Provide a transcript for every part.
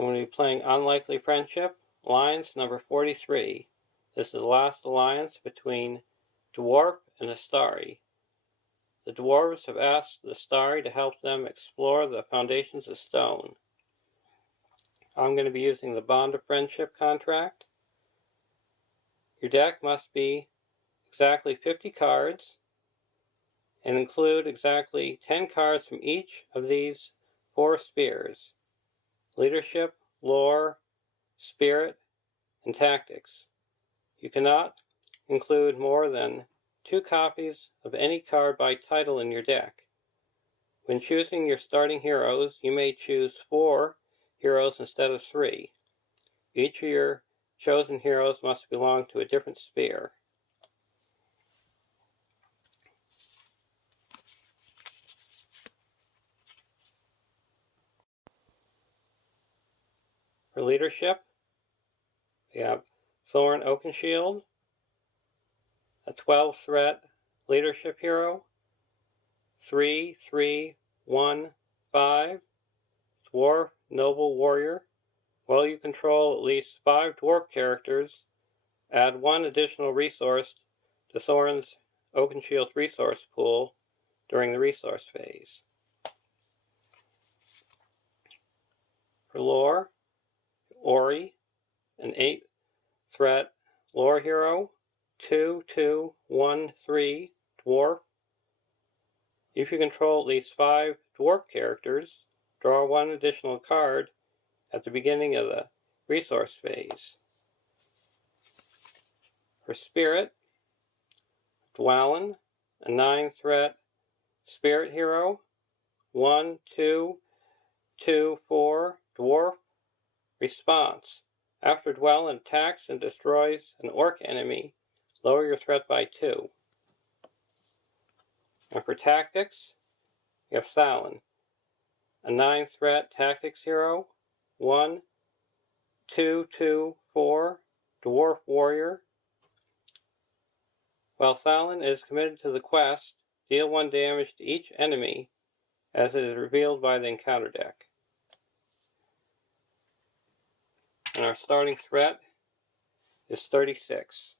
I'm going to be playing Unlikely Friendship, Alliance number 43. This is the last alliance between Dwarf and Israri. The Dwarves have asked the Israri to help them explore the foundations of stone. I'm going to be using the Bond of Friendship contract. Your deck must be exactly 50 cards and include exactly 10 cards from each of these 4 spheres: leadership, lore, spirit, and tactics. You cannot include more than 2 copies of any card by title in your deck. When choosing your starting heroes, you may choose 4 heroes instead of 3. Each of your chosen heroes must belong to a different sphere. For leadership, we have Thorn Oakenshield, a 12-threat leadership hero, 3/3/1/5, Dwarf Noble Warrior. While you control at least 5 dwarf characters, add 1 additional resource to Thorn's Oakenshield's resource pool during the resource phase. For lore, Ori, an 8-threat lore hero, 2/2/1/3 dwarf. If you control at least 5 dwarf characters, draw 1 additional card at the beginning of the resource phase. For spirit, Dwalin, a 9-threat spirit hero, 1/2/2/4 dwarf. Response: after Dwalin attacks and destroys an orc enemy, lower your threat by 2. And for tactics, you have Thalin, a 9-threat tactics hero, 1/2/2/4 dwarf warrior. While Thalin is committed to the quest, deal 1 damage to each enemy as it is revealed by the encounter deck. And our starting threat is 36.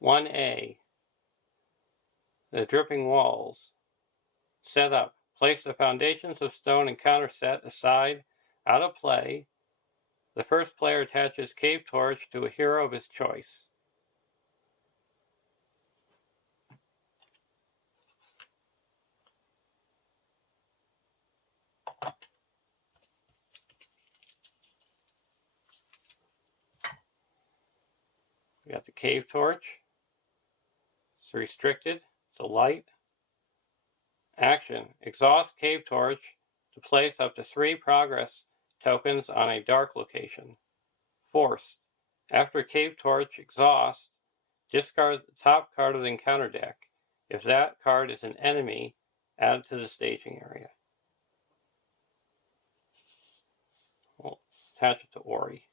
(1A) The Dripping Walls. Set up. Place the foundations of stone encounter set aside, out of play. The first player attaches Cave Torch to a hero of his choice. We got the Cave Torch. It's restricted. It's a light. Action: exhaust Cave Torch to place up to 3 progress tokens on a dark location. Force: after Cave Torch exhaust, discard the top card of the encounter deck. If that card is an enemy, add it to the staging area. We'll attach it to Ori.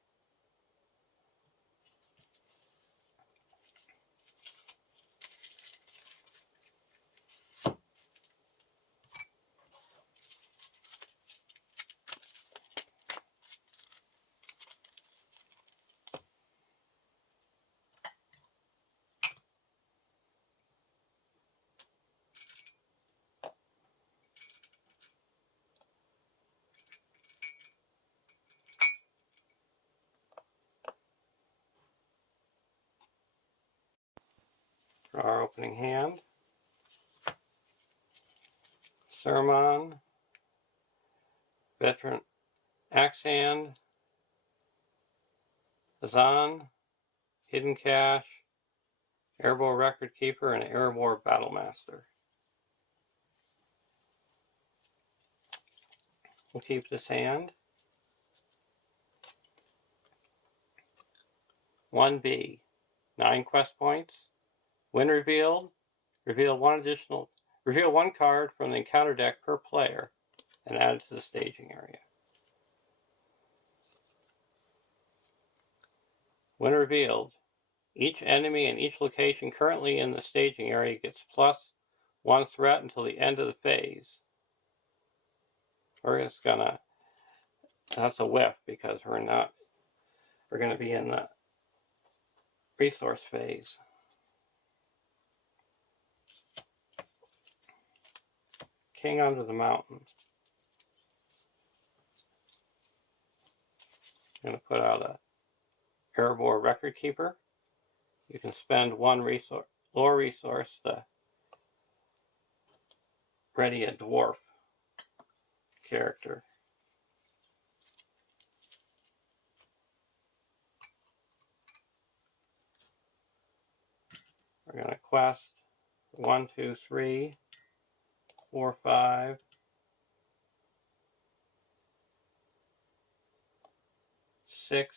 For our opening hand, Sermon, Veteran Axe Hand, Azan, Hidden Cache, Airborne Record Keeper, and Airborne Battlemaster. We'll keep this hand. 1B, 9 quest points. When revealed, reveal 1 card from the encounter deck per player and add it to the staging area. When revealed, each enemy in each location currently in the staging area gets plus 1 threat until the end of the phase. We're just gonna, that's a whiff because we're gonna be in the resource phase. King under the mountain. I'm gonna put out a Erebor record keeper. You can spend 1 resource, lore resource to ready a dwarf character. We're going to quest 1, 2, 3, 4, 5, 6,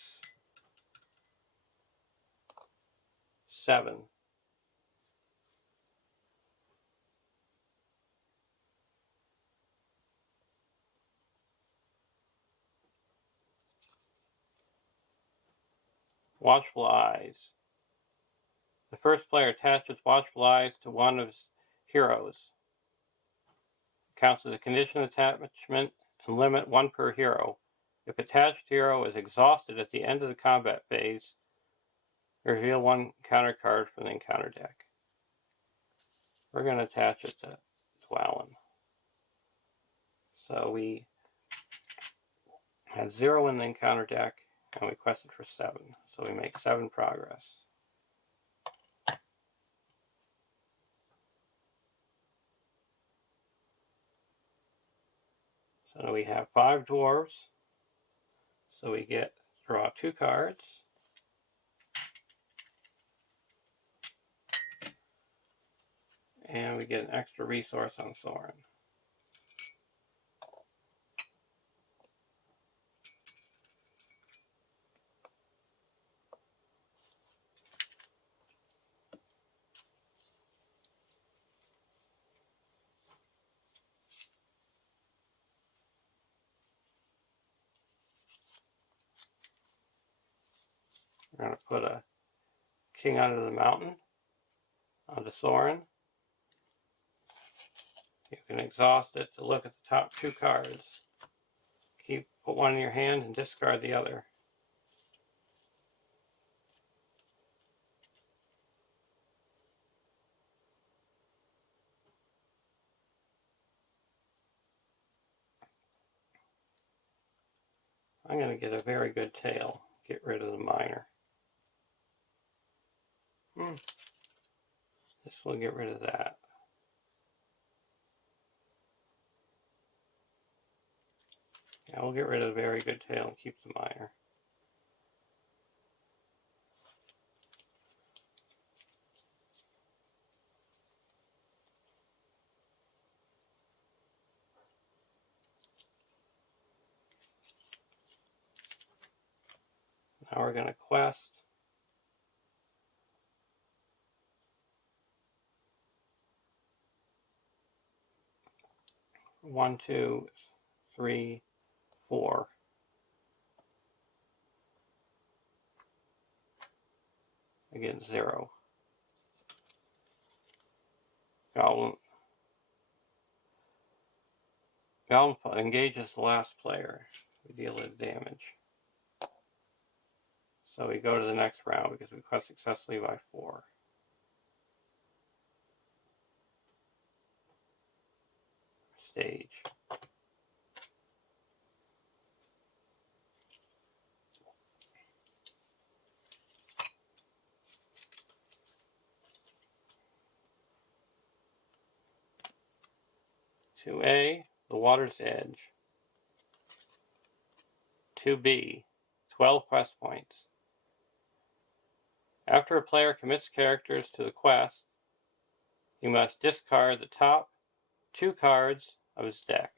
7. Watchful Eyes. The first player attaches Watchful Eyes to one of his heroes. It counts as a condition attachment and limit 1 per hero. If attached hero is exhausted at the end of the combat phase, reveal 1 counter card from the encounter deck. We're going to attach it to Dwalin. So we had 0 in the encounter deck, and we quested for 7. So we make 7 progress. So now we have 5 dwarves. So we draw 2 cards. And we get an extra resource on Soren. We're going to put a King Under the Mountain onto Soren. You can exhaust it to look at the top 2 cards. Put 1 in your hand and discard the other. I'm going to get a very good tail. Get rid of the minor. This will get rid of that. Yeah, we'll get rid of the very good tail and keep the minor. Now we're going to quest 1, 2, 3, 4. Again, 0. Goblin engages the last player. We deal it damage. So we go to the next round because we quest successfully by 4. Stage. To A, The Water's Edge. 2B, 12 quest points. After a player commits characters to the quest, he must discard the top 2 cards of his deck.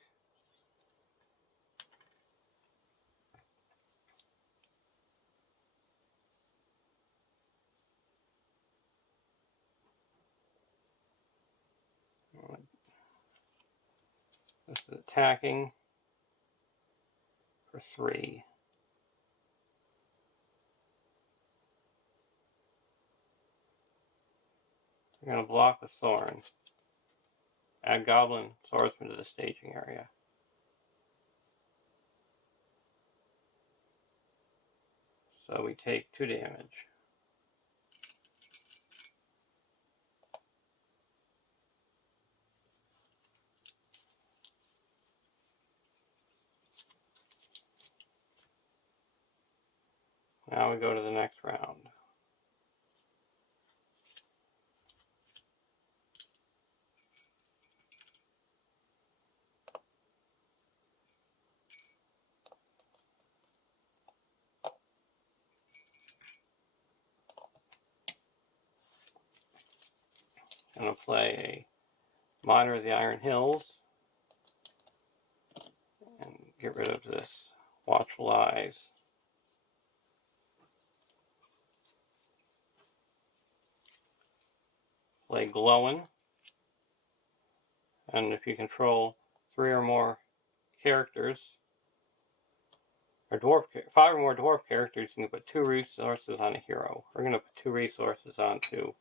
This is attacking for 3. We're going to block with Soren. Add Goblin Swordsman to the staging area. So we take 2 damage. Now we go to the next round. I'm going to play a Miner of the Iron Hills and get rid of this Watchful Eyes. Play Glowin', and if you control 3 or more characters, or 5 or more dwarf characters, you can put 2 resources on a hero. We're going to put 2 resources onto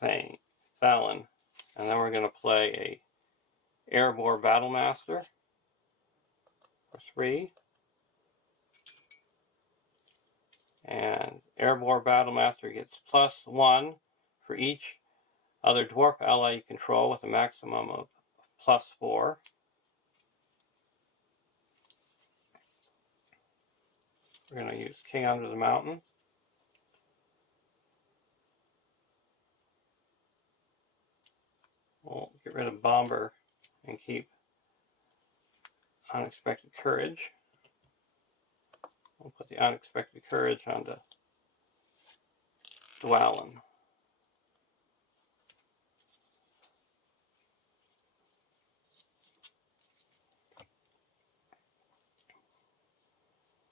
Thalon, and then we're going to play a Erebor Battlemaster for 3, and Erebor Battlemaster gets +1 for each other dwarf ally you control with a maximum of +4. We're going to use King Under the Mountain. We'll get rid of Bomber and keep Unexpected Courage. We'll put the Unexpected Courage onto Dwalin.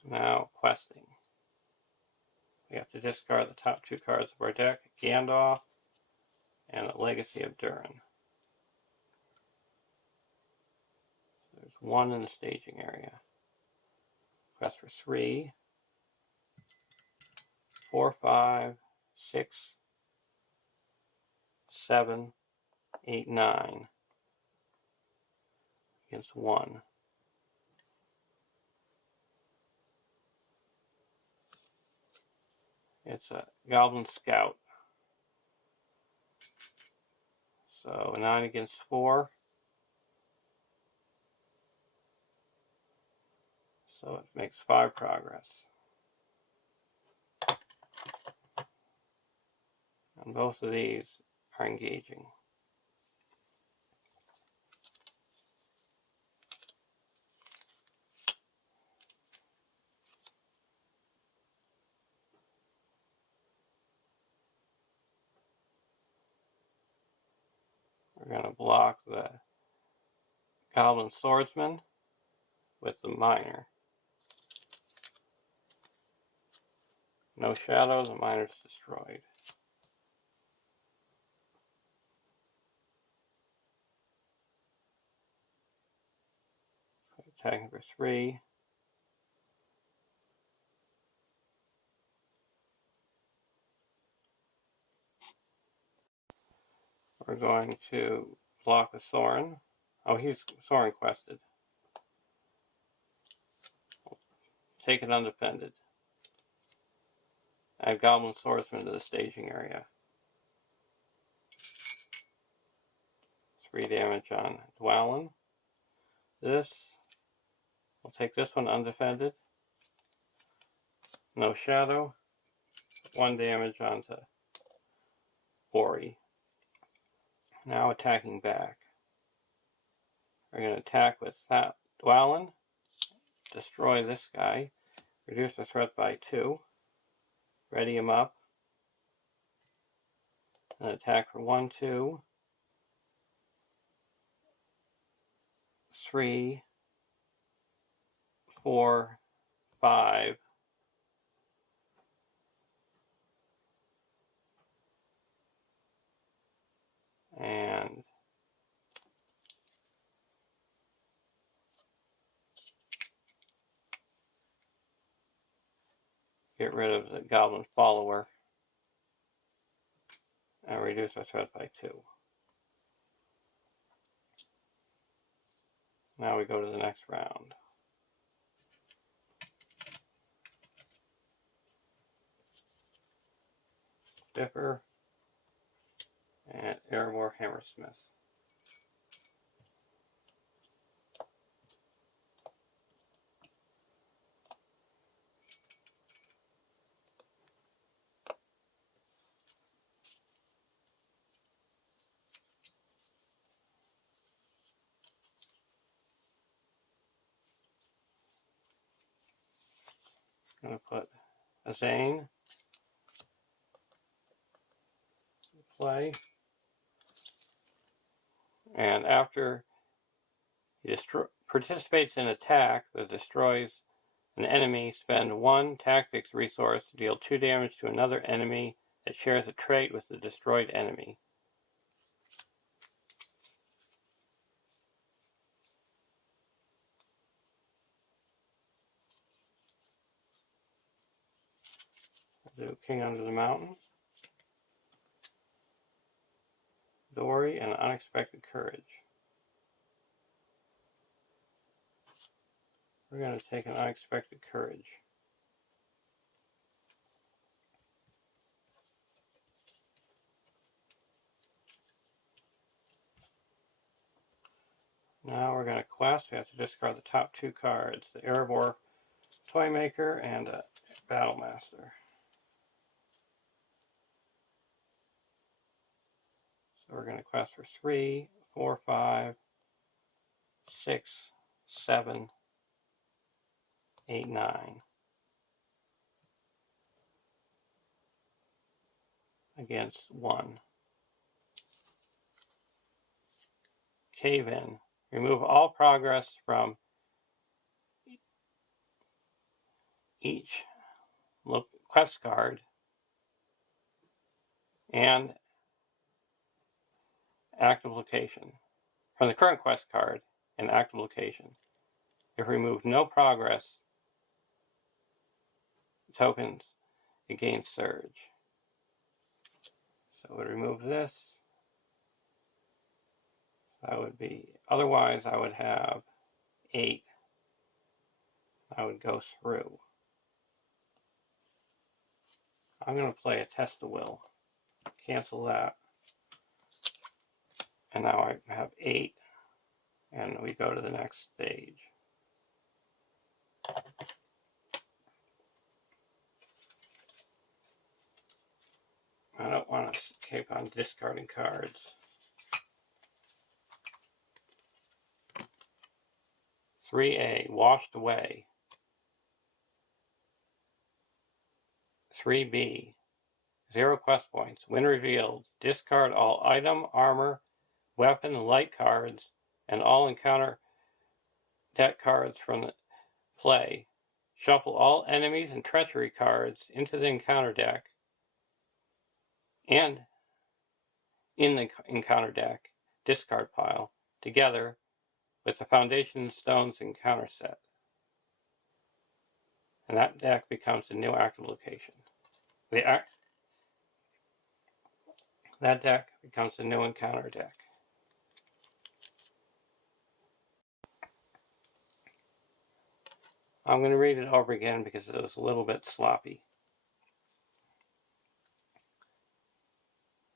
Now, questing. We have to discard the top 2 cards of our deck, Gandalf and the Legacy of Durin. There's 1 in the staging area. Quest for 3, 4, 5, 6, 7, 8, 9 against 1. It's a Goblin Scout. So 9 against 4. So it makes 5 progress. And both of these are engaging. We're going to block the Goblin Swordsman with the Miner. No shadow, the Miner's destroyed. Attacking for 3. We're going to block the Sorin. Oh, he's Sorin quested. Take it undefended. Add Goblin Swordsman to the staging area. 3 damage on Dwalin. We'll take this one undefended. No shadow. 1 damage onto Ori. Now attacking back. We're going to attack with that Dwalin. Destroy this guy. Reduce the threat by 2. Ready him up. And attack for 1, 2, 3, 4, 5. And get rid of the Goblin Follower and reduce our threat by 2. Now we go to the next round. Biffer and Erebor Hammersmith. I'm going to put a Zane play, and after he participates in attack that destroys an enemy, spend 1 tactics resource to deal 2 damage to another enemy that shares a trait with the destroyed enemy. Do King Under the Mountain, Dory, and Unexpected Courage. We're going to take an Unexpected Courage. Now we're going to quest. We have to discard the top 2 cards, the Erebor Toymaker and a Battlemaster. So we're going to quest for 3, 4, 5, 6, 7, 8, 9. Against 1. Cave In. Remove all progress from each quest card and active location. From the current quest card and active location. If remove no progress tokens, it gains Surge. So we remove this. That would be, otherwise I would have 8. I would go through. I'm going to play a Test of Will. Cancel that. And now I have 8. And we go to the next stage. I don't want to keep on discarding cards. "3A, Washed Away." 3B, 0 quest points. When revealed, discard all item, armor, weapon, and light cards, and all encounter deck cards from the play. Shuffle all enemies and treachery cards into the encounter deck and in the encounter deck discard pile together with the Foundation Stones encounter set. And that deck becomes the new active location. That deck becomes the new encounter deck. I'm going to read it over again because it was a little bit sloppy.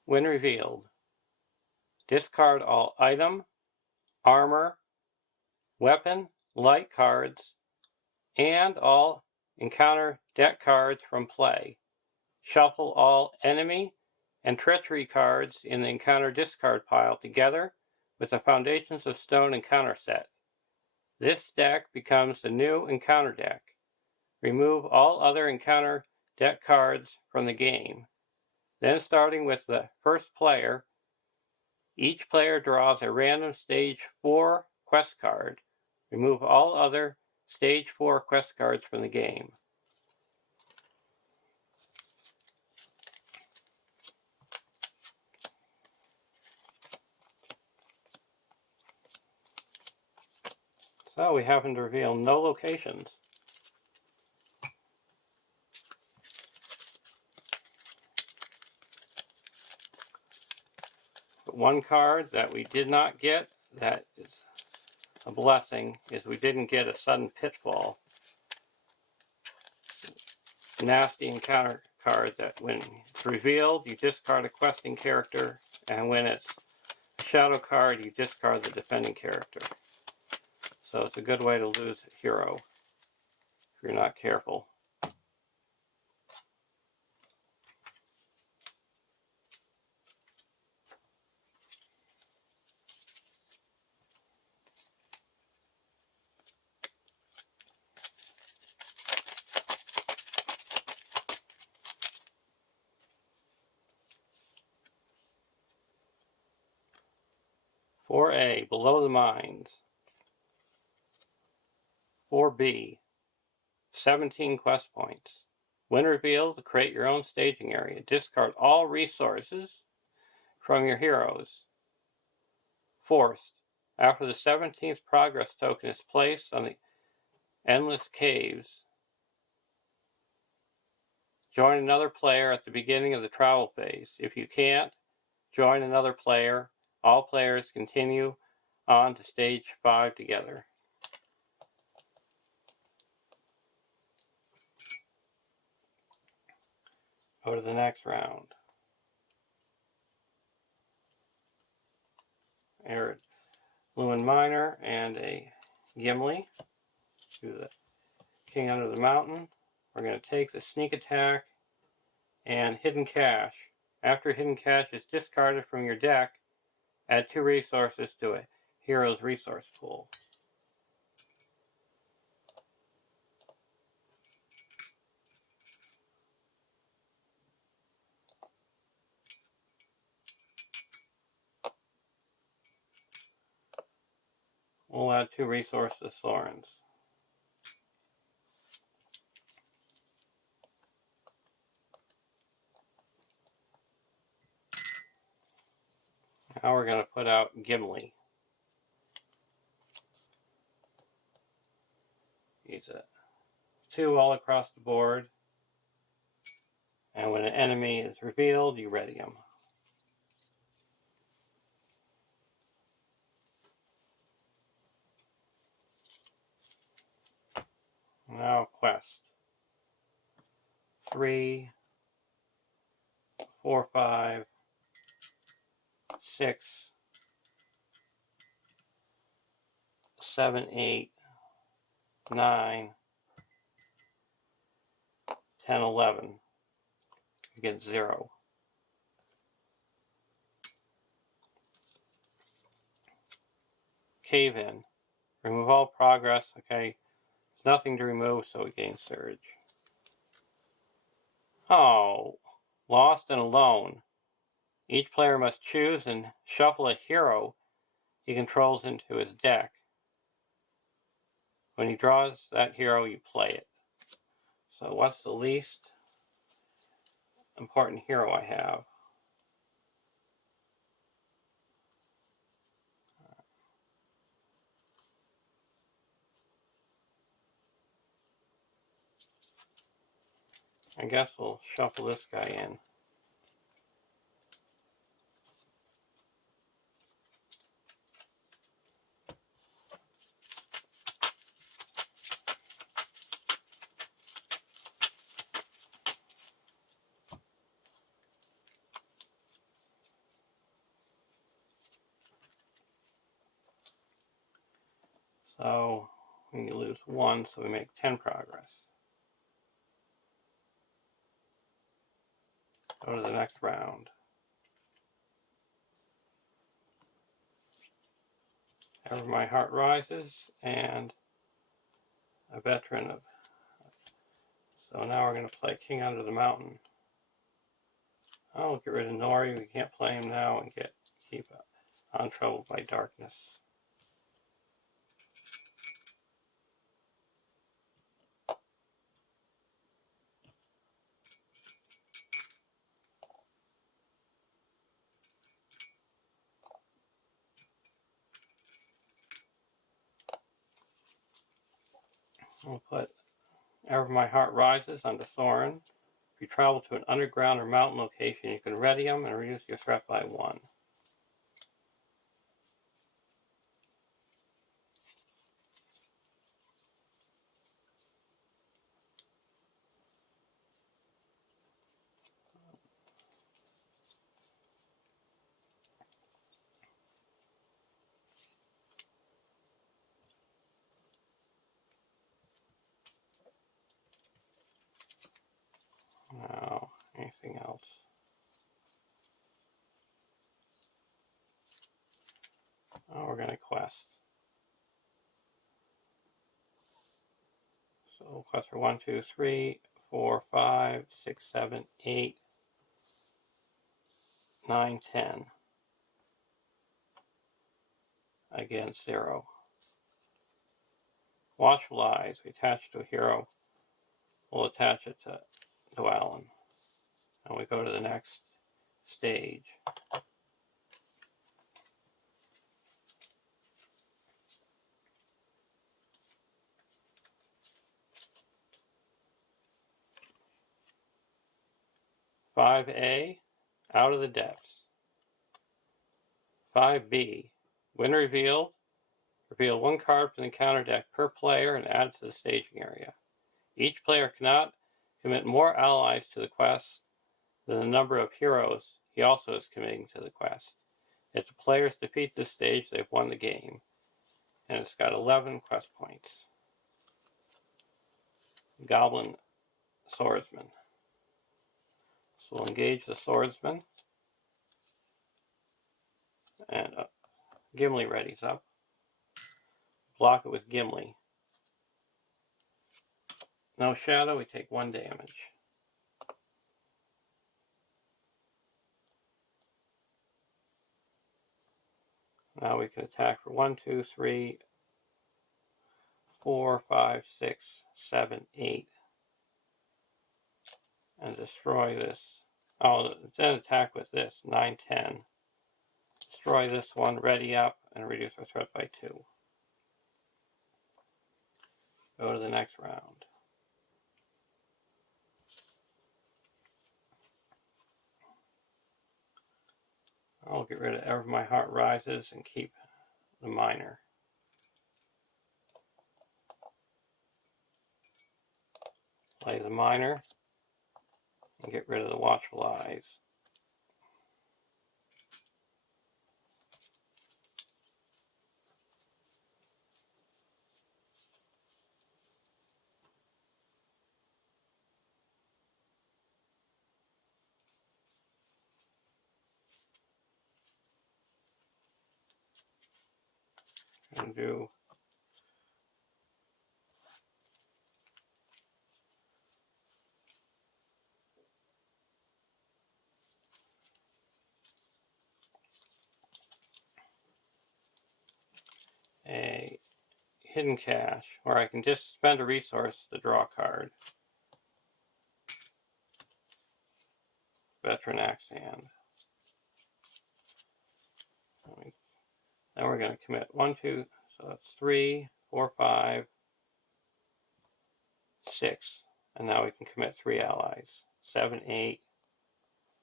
When revealed, discard all item, armor, weapon, light cards, and all encounter deck cards from play. Shuffle all enemy and treachery cards in the encounter discard pile together with the Foundations of Stone encounter set. This deck becomes the new encounter deck. Remove all other encounter deck cards from the game. Then, starting with the first player, each player draws a random Stage 4 quest card. Remove all other Stage 4 quest cards from the game. So we happen to reveal no locations. But one card that we did not get, that is a blessing is we didn't get a sudden pitfall. Nasty encounter card that when it's revealed, you discard a questing character, and when it's a shadow card, you discard the defending character. So it's a good way to lose a hero if you're not careful. "4A, Below the Mines." 4B, 17 quest points. When revealed, create your own staging area. Discard all resources from your heroes. Forced, after the 17th progress token is placed on the endless caves, join another player at the beginning of the travel phase. If you can't join another player, all players continue on to stage 5 together. Go to the next round. Arid Lewin Miner and a Gimli. Do the King Under the Mountain. We're going to take the sneak attack and hidden cache. After hidden cache is discarded from your deck, add 2 resources to a hero's resource pool. We'll add 2 resources to Soren's. Now we're going to put out Gimli. Use it. 2 all across the board. And when an enemy is revealed, you ready him. Now quest. 3, 4, 5, 6, 7, 8, 9, 10, 11. You get 0. Cave in. Remove all progress. Okay. There's nothing to remove, so we gain surge. Oh. Lost and alone. Each player must choose and shuffle a hero he controls into his deck. When he draws that hero, you play it. So what's the least important hero I have? I guess we'll shuffle this guy in. So we lose 1, so we make 10 progress. Go to the next round. Ever My Heart Rises and a veteran of. So now we're going to play King Under the Mountain. Oh, get rid of Nori. We can't play him now and keep Untroubled by Darkness. We'll put Ever My Heart Rises onto Thorin. If you travel to an underground or mountain location, you can ready him and reduce your threat by 1. anything else. Oh, we're going to quest. So quest for 1, 2, 3, 4, 5, 6, 7, 8, 9, 10. Again, 0. Watchful eyes. We attach to a hero. We'll attach it to Dwalin. And we go to the next stage. "5A, Out of the Depths." 5B, when revealed, reveal 1 card from the encounter deck per player and add it to the staging area. Each player cannot commit more allies to the quest than the number of heroes he also is committing to the quest. If the players defeat this stage, they've won the game. And it's got 11 quest points. Goblin Swordsman. So we'll engage the Swordsman. And Gimli readies up. Block it with Gimli. No shadow, we take 1 damage. Now we can attack for 1, 2, 3, 4, 5, 6, 7, 8. And destroy this. Oh, then attack with this. 9, 10. Destroy this one, ready up, and reduce our threat by 2. Go to the next round. I'll get rid of Ever My Heart Rises and keep the Miner. Play the Miner and get rid of the Watchful Eyes. And do a Hidden Cache, where I can just spend a resource to draw a card. Veteran Axe Hand. Then we're going to commit 1, 2, so that's 3, 4, 5, 6. And now we can commit 3 allies. 7, 8,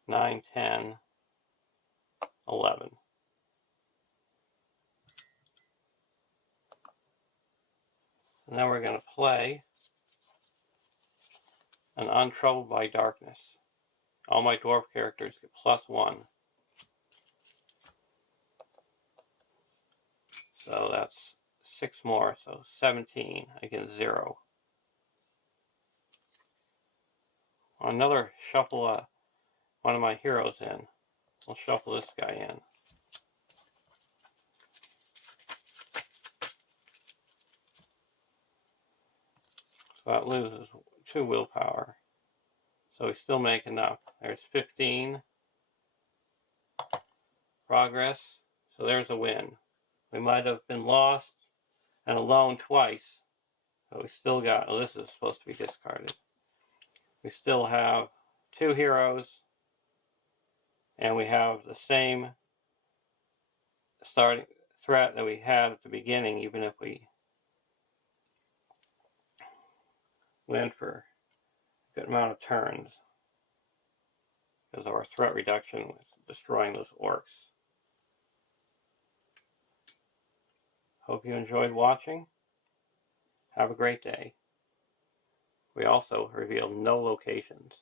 9, 10, 11. And then we're going to play an Untroubled by Darkness. All my dwarf characters get +1. So that's 6 more, so 17 against 0. Another shuffle one of my heroes in. We'll shuffle this guy in. So that loses 2 willpower. So we still make enough. There's 15. Progress. So there's a win. We might have been lost and alone twice, but we still got, oh, this is supposed to be discarded. We still have 2 heroes, and we have the same starting threat that we had at the beginning, even if we went for a good amount of turns, because our threat reduction was destroying those orcs. Hope you enjoyed watching. Have a great day. We also revealed no locations.